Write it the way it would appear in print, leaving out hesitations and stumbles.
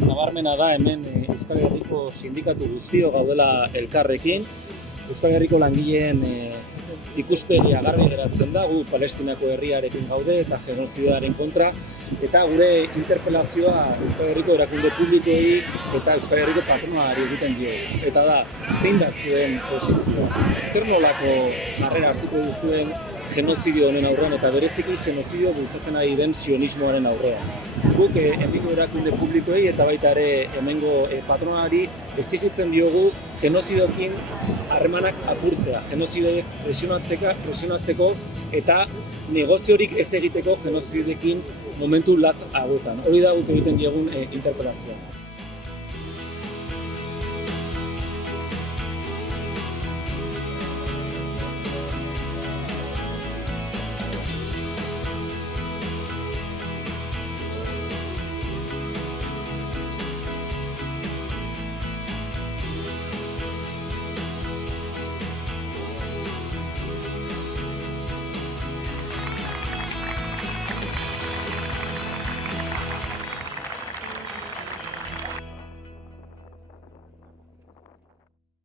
Nabarmena da hemen Euskal Herriko sindikatu guztio gaudela elkarrekin. Euskal Herriko langileen ikuspegia garbi geratzen da, gu Palestinako herriarekin gaude eta genozidoaren kontra, eta gure interpelazioa Euskal Herriko erakunde publikoei eta Euskal Herriko patronalari egiten diogu. Eta da, zein da zuen posizioa? Zer nolako jarrera hartuko duzuen genozidio honen aurrean eta bereziki genozidio bultzatzen ari den sionismoaren aurrean. Guk herriko erakunde publikoei eta baita ere hemengo patronalari exigitzen diogu genozidioekin harremanak apurtzea, genozidoek presionatzeko eta negoziorik ez egiteko genozidioekin momentu latz hauetan. Hori da guk egiten diegun interpelazioa.